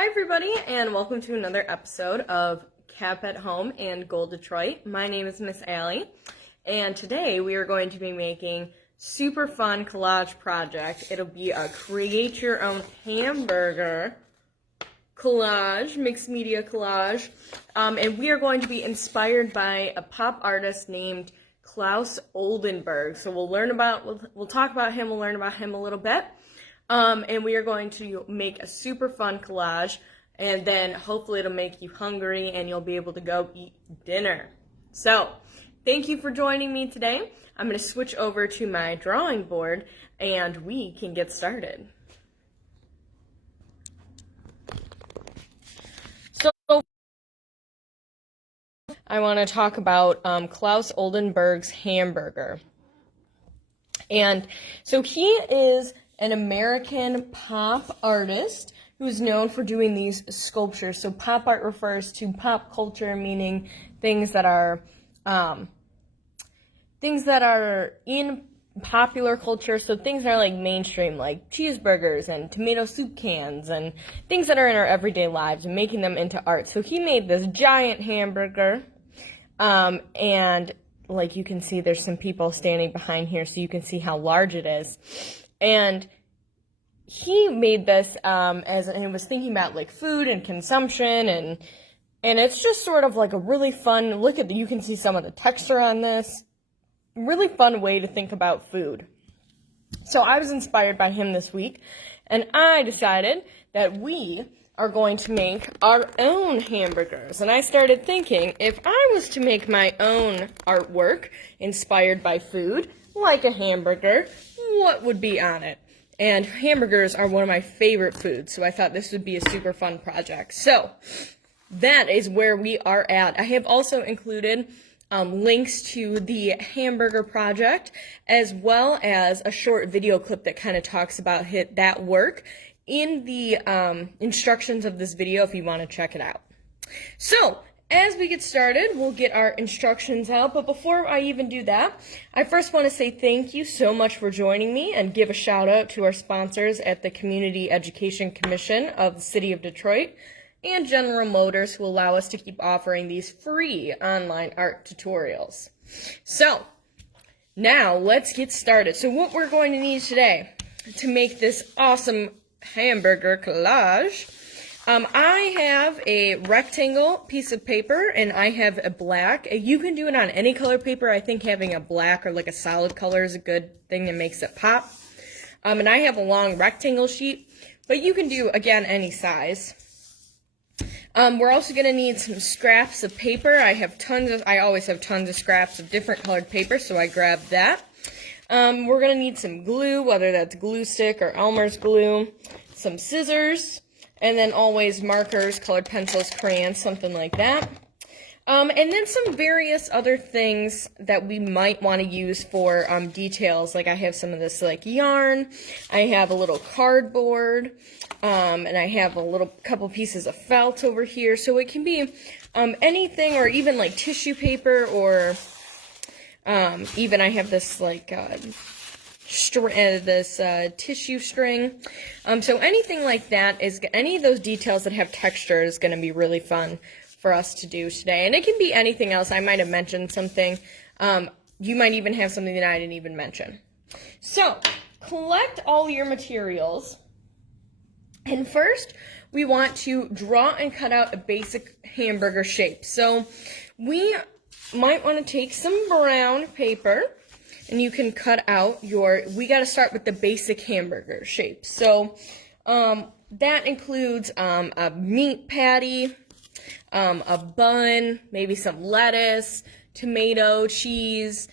Hi everybody, and welcome to another episode of Cap at Home and Gold Detroit. My name is Miss Allie, and today we are going to be making super fun collage project. It'll be a create your own hamburger collage, mixed media collage, and we are going to be inspired by a pop artist named Claes Oldenburg. So we'll talk about him, we'll learn about him a little bit. And we are going to make a super fun collage, and then hopefully it'll make you hungry and you'll be able to go eat dinner. So, thank you for joining me today. I'm going to switch over to my drawing board and we can get started. So, I want to talk about Claes Oldenburg's hamburger. And so he is an American pop artist who's known for doing these sculptures. So pop art refers to pop culture, meaning things that are in popular culture. So things that are like mainstream, like cheeseburgers and tomato soup cans and things that are in our everyday lives, and making them into art. So he made this giant hamburger, and like you can see, there's some people standing behind here, so you can see how large it is. And he made this as he was thinking about like food and consumption, and it's just sort of like a really fun look at. You can see some of the texture on this. Really fun way to think about food. So I was inspired by him this week, and I decided that we are going to make our own hamburgers. And I started thinking, if I was to make my own artwork inspired by food, like a hamburger, what would be on it? And hamburgers are one of my favorite foods, so I thought this would be a super fun project. So that is where we are at. I have also included links to the hamburger project, as well as a short video clip that kind of talks about that work in the instructions of this video if you want to check it out. So, as we get started, we'll get our instructions out, but before I even do that, I first want to say thank you so much for joining me and give a shout out to our sponsors at the Community Education Commission of the City of Detroit and General Motors, who allow us to keep offering these free online art tutorials. So, now let's get started. So what we're going to need today to make this awesome hamburger collage, I have a rectangle piece of paper, and I have a black. You can do it on any color paper. I think having a black or like a solid color is a good thing that makes it pop. And I have a long rectangle sheet, but you can do, again, any size. We're also going to need some scraps of paper. I always have tons of scraps of different colored paper, so I grabbed that. We're going to need some glue, whether that's glue stick or Elmer's glue, some scissors, and then always markers, colored pencils, crayons, something like that. And then some various other things that we might want to use for details. Like I have some of this like yarn, I have a little cardboard, and I have a couple pieces of felt over here. So it can be anything, or even like tissue paper, or even I have this like tissue string. So anything like that, any of those details that have texture is going to be really fun for us to do today. And it can be anything else. I might have mentioned something. You might even have something that I didn't even mention. So collect all your materials. And first, we want to draw and cut out a basic hamburger shape. So we might want to take some brown paper, and you can cut out we got to start with the basic hamburger shape. So that includes a meat patty, a bun, maybe some lettuce, tomato, cheese,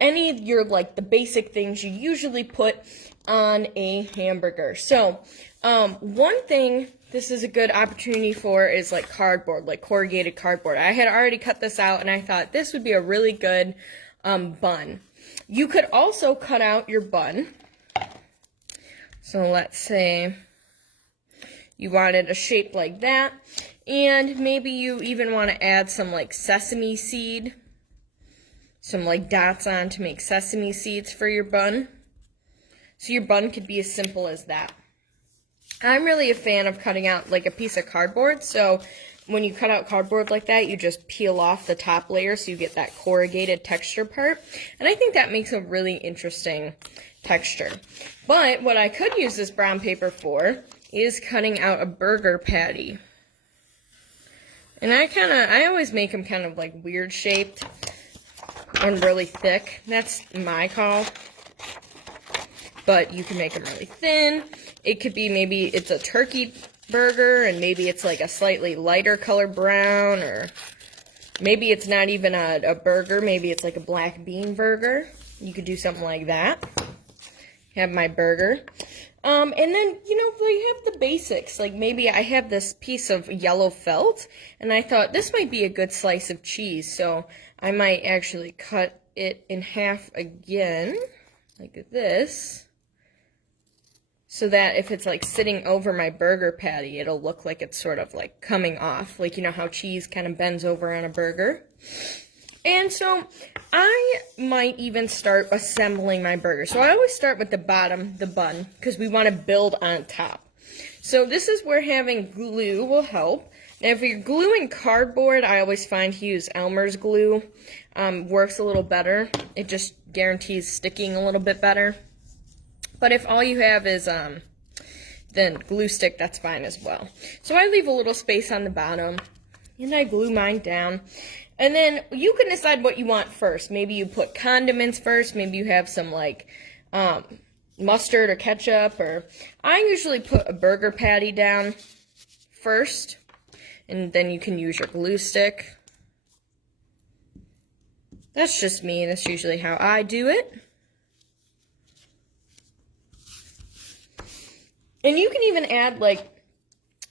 any of your like the basic things you usually put on a hamburger. So one thing this is a good opportunity for is like cardboard, like corrugated cardboard. I had already cut this out, and I thought this would be a really good bun. You could also cut out your bun. So let's say you wanted a shape like that, and maybe you even want to add some like sesame seed, some like dots on to make sesame seeds for your bun. So your bun could be as simple as that. I'm really a fan of cutting out like a piece of cardboard. So when you cut out cardboard like that, you just peel off the top layer so you get that corrugated texture part. And I think that makes a really interesting texture. But what I could use this brown paper for is cutting out a burger patty. And I always make them kind of like weird shaped and really thick. That's my call. But you can make them really thin. It could be maybe it's a turkey burger and maybe it's like a slightly lighter color brown, or maybe it's not even a burger, maybe it's like a black bean burger. You could do something like that. Have my burger. And then, you know, we have the basics. Like maybe I have this piece of yellow felt and I thought this might be a good slice of cheese. So I might actually cut it in half again, like this. So that if it's like sitting over my burger patty, it'll look like it's sort of like coming off. Like, you know how cheese kind of bends over on a burger. And so I might even start assembling my burger. So I always start with the bottom, the bun, because we want to build on top. So this is where having glue will help. Now if you're gluing cardboard, I always find to use Elmer's glue. Works a little better. It just guarantees sticking a little bit better. But if all you have is then glue stick, that's fine as well. So I leave a little space on the bottom, and I glue mine down. And then you can decide what you want first. Maybe you put condiments first. Maybe you have some like mustard or ketchup. Or I usually put a burger patty down first, and then you can use your glue stick. That's just me. That's usually how I do it. And you can even add like,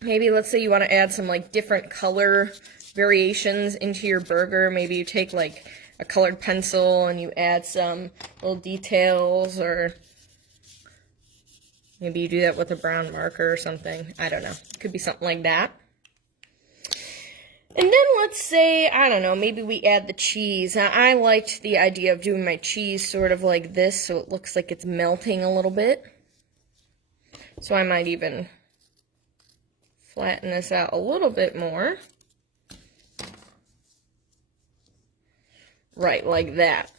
maybe let's say you want to add some like different color variations into your burger. Maybe you take like a colored pencil and you add some little details, or maybe you do that with a brown marker or something. I don't know. It could be something like that. And then let's say, I don't know, maybe we add the cheese. Now, I liked the idea of doing my cheese sort of like this, so it looks like it's melting a little bit. So I might even flatten this out a little bit more. Right, like that.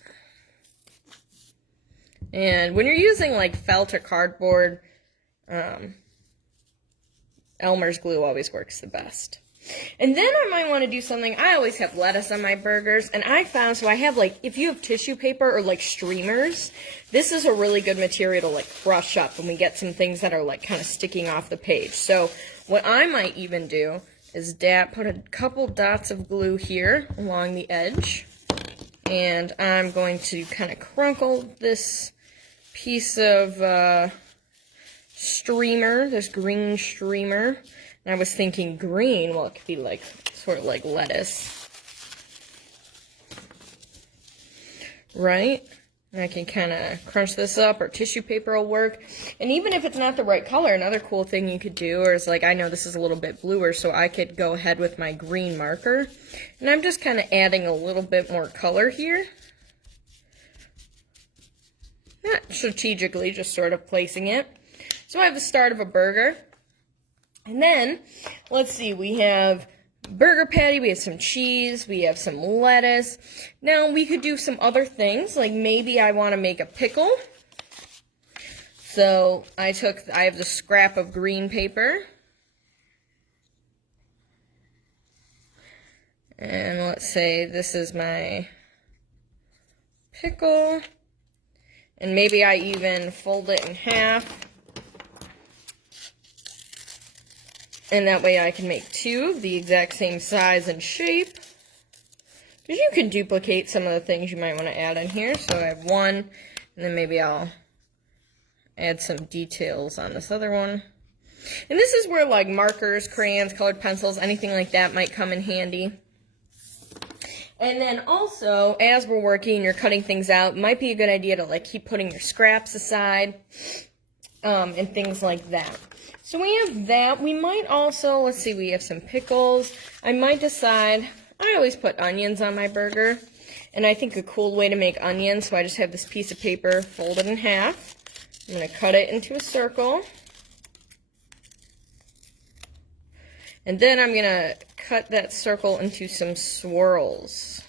And when you're using like felt or cardboard, Elmer's glue always works the best. And then I might want to do something. I always have lettuce on my burgers, and I found, so I have like, if you have tissue paper or like streamers, this is a really good material to like crush up when we get some things that are like kind of sticking off the page. So what I might even do is put a couple dots of glue here along the edge, and I'm going to kind of crunkle this piece of streamer, this green streamer. And I was thinking green, well, it could be like, sort of like lettuce. Right? And I can kind of crunch this up, or tissue paper will work. And even if it's not the right color, another cool thing you could do is like, I know this is a little bit bluer, so I could go ahead with my green marker. And I'm just kind of adding a little bit more color here. Not strategically, just sort of placing it. So I have the start of a burger. And then, let's see, we have burger patty, we have some cheese, we have some lettuce. Now, we could do some other things, like maybe I want to make a pickle. So, I have the scrap of green paper. And let's say this is my pickle. And maybe I even fold it in half. And that way I can make two of the exact same size and shape. Because you can duplicate some of the things you might want to add in here. So I have one, and then maybe I'll add some details on this other one. And this is where like markers, crayons, colored pencils, anything like that might come in handy. And then also, as we're working and you're cutting things out, it might be a good idea to like keep putting your scraps aside, and things like that. So we have that. We might also, let's see, we have some pickles. I might decide, I always put onions on my burger. And I think a cool way to make onions, so I just have this piece of paper folded in half. I'm going to cut it into a circle. And then I'm gonna cut that circle into some swirls.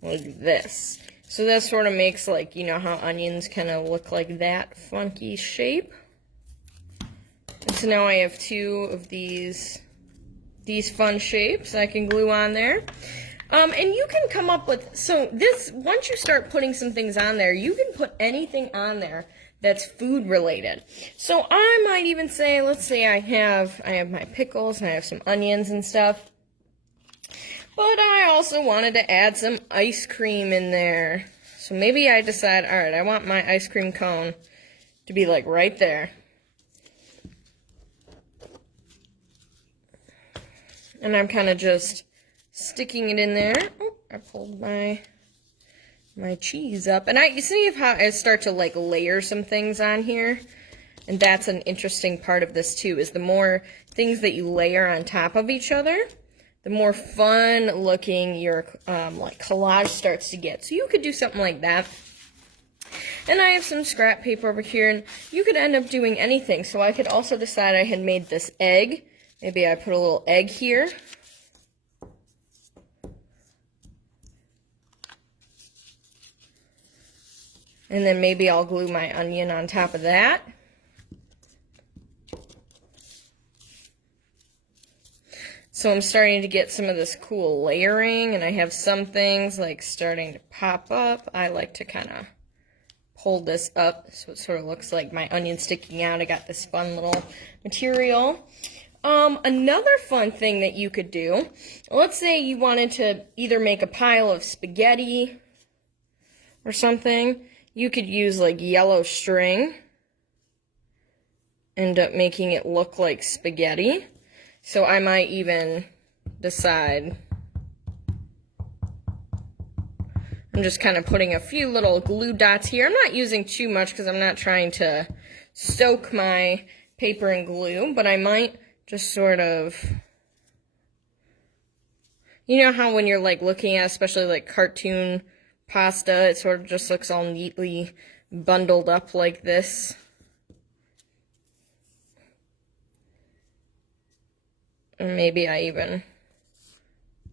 Like this. So that sort of makes, like, you know how onions kind of look like that funky shape. And so now I have two of these fun shapes I can glue on there. And you can come up with, so this, once you start putting some things on there, you can put anything on there that's food related. So I might even say, let's say I have my pickles and I have some onions and stuff. But I also wanted to add some ice cream in there. So maybe I decide, all right, I want my ice cream cone to be like right there. And I'm kind of just sticking it in there. Oh, I pulled my cheese up. And you see how I start to like layer some things on here? And that's an interesting part of this too, is the more things that you layer on top of each other, the more fun looking your like collage starts to get. So you could do something like that. And I have some scrap paper over here, and you could end up doing anything. So I could also decide I had made this egg. Maybe I put a little egg here. And then maybe I'll glue my onion on top of that. So I'm starting to get some of this cool layering, and I have some things like starting to pop up. I like to kind of pull this up so it sort of looks like my onion sticking out. I got this fun little material. Another fun thing that you could do, let's say you wanted to either make a pile of spaghetti or something. You could use like yellow string, end up making it look like spaghetti. So I might even decide, I'm just kind of putting a few little glue dots here. I'm not using too much because I'm not trying to soak my paper in glue, but I might just sort of, you know how when you're like looking at especially like cartoon pasta, it sort of just looks all neatly bundled up like this. And maybe I even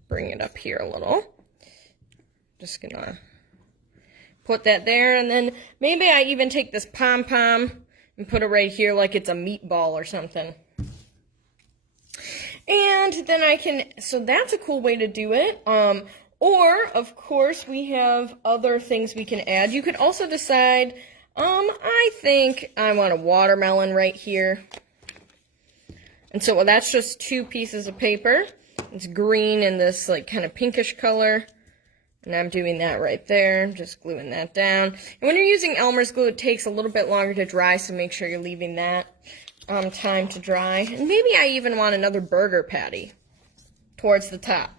bring it up here a little. Just gonna put that there, and then maybe I even take this pom-pom and put it right here like it's a meatball or something. And then I can, so that's a cool way to do it. Or, of course, we have other things we can add. You could also decide, I think I want a watermelon right here. And so that's just two pieces of paper. It's green and this like kind of pinkish color. And I'm doing that right there, just gluing that down. And when you're using Elmer's glue, it takes a little bit longer to dry, so make sure you're leaving that time to dry. And maybe I even want another burger patty towards the top.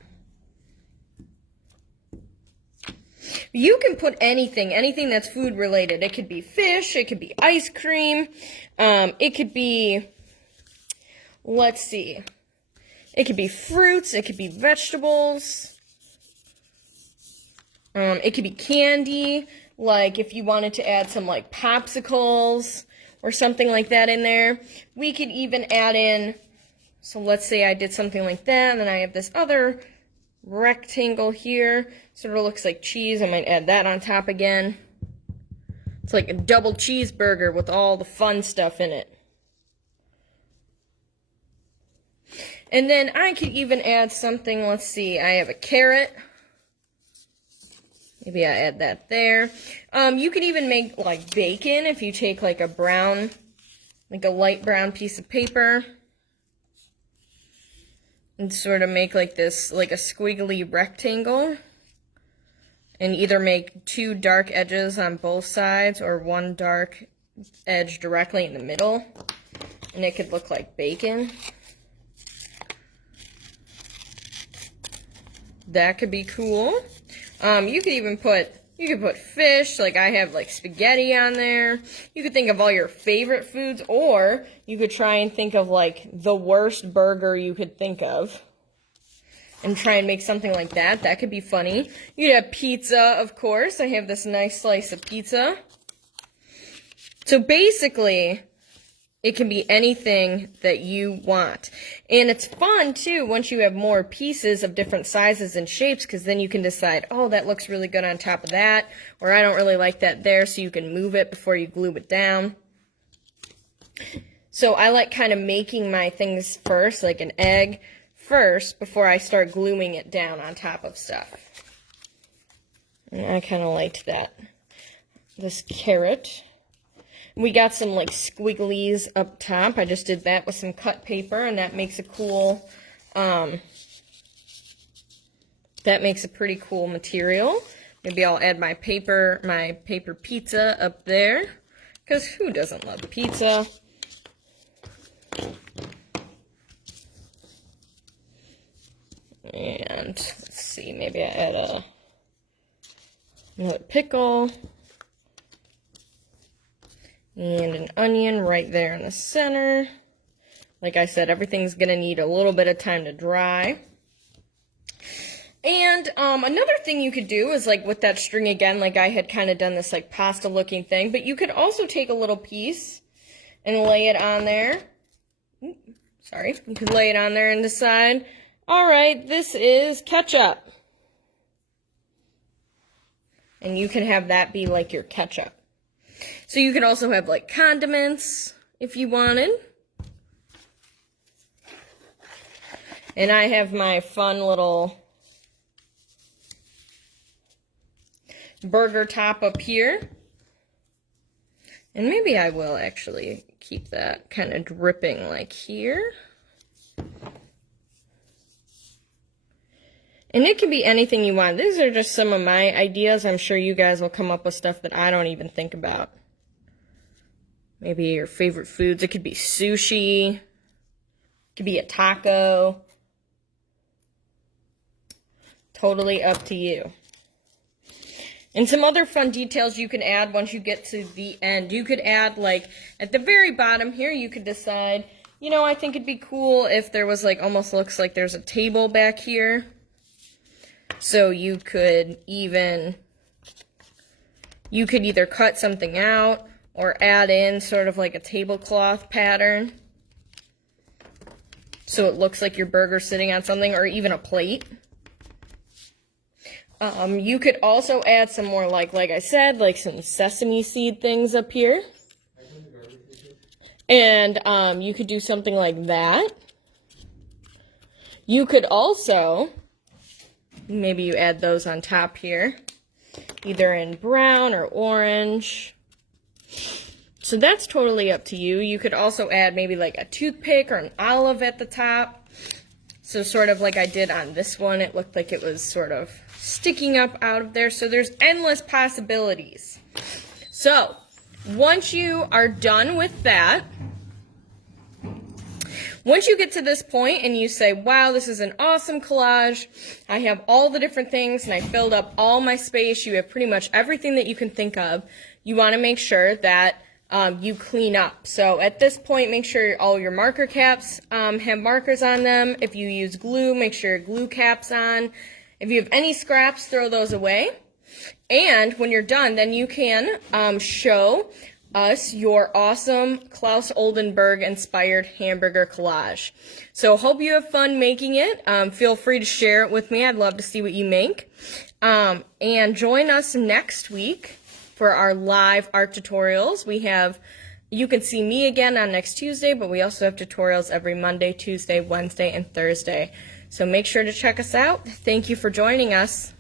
You can put anything that's food related. It could be fish, it could be ice cream, it could be, let's see, it could be fruits, it could be vegetables, it could be candy, like if you wanted to add some like popsicles or something like that in there. We could even add in, so let's say I did something like that, and then I have this other rectangle here, sort of looks like cheese. I might add that on top again. It's like a double cheeseburger with all the fun stuff in it. And then I could even add something, let's see, I have a carrot. Maybe I add that there. You could even make like bacon if you take like a brown, like a light brown piece of paper. And sort of make like this, like a squiggly rectangle. And either make two dark edges on both sides or one dark edge directly in the middle. And it could look like bacon. That could be cool. You could even put, fish, like I have like spaghetti on there. You could think of all your favorite foods, or you could try and think of like the worst burger you could think of. And try and make something like that. That could be funny. You could have pizza, of course. I have this nice slice of pizza. So basically, It can be anything that you want. And it's fun, too, once you have more pieces of different sizes and shapes, because then you can decide, oh, that looks really good on top of that, or I don't really like that there, so you can move it before you glue it down. So I like kind of making my things first, like an egg first, before I start gluing it down on top of stuff. And I kind of liked that. This carrot. We got some like squigglies up top. I just did that with some cut paper, and that makes a cool, that makes a pretty cool material. Maybe I'll add my paper pizza up there, because who doesn't love pizza? And let's see, maybe I add another pickle. And an onion right there in the center. Like I said, everything's going to need a little bit of time to dry. And another thing you could do is, like with that string again, like I had kind of done this like pasta looking thing, but you could also take a little piece and lay it on there. Sorry, you could lay it on there and decide, all right, this is ketchup. And you can have that be like your ketchup. So you could also have like condiments if you wanted. And I have my fun little burger top up here. And maybe I will actually keep that kind of dripping like here. And it can be anything you want. These are just some of my ideas. I'm sure you guys will come up with stuff that I don't even think about. Maybe your favorite foods. It could be sushi. It could be a taco. Totally up to you. And some other fun details you can add once you get to the end. You could add, like, at the very bottom here, you could decide, you know, I think it'd be cool if there was, like, almost looks like there's a table back here. So you could either cut something out or add in sort of like a tablecloth pattern. So it looks like your burger sitting on something, or even a plate. You could also add some more, like I said, like some sesame seed things up here. And you could do something like that. You could also, maybe you add those on top here, either in brown or orange. So that's totally up to you. You could also add maybe like a toothpick or an olive at the top. So sort of like I did on this one, it looked like it was sort of sticking up out of there. So there's endless possibilities. So once you are done with that, once you get to this point and you say, wow, this is an awesome collage, I have all the different things and I filled up all my space, you have pretty much everything that you can think of, you want to make sure that you clean up. So at this point, make sure all your marker caps have markers on them. If you use glue, make sure your glue cap's on. If you have any scraps, throw those away. And when you're done, then you can show us your awesome Claes Oldenburg inspired hamburger collage. So hope you have fun making it. Feel free to share it with me. I'd love to see what you make. And join us next week for our live art tutorials. You can see me again on next Tuesday, but we also have tutorials every Monday, Tuesday, Wednesday, and Thursday. So make sure to check us out. Thank you for joining us.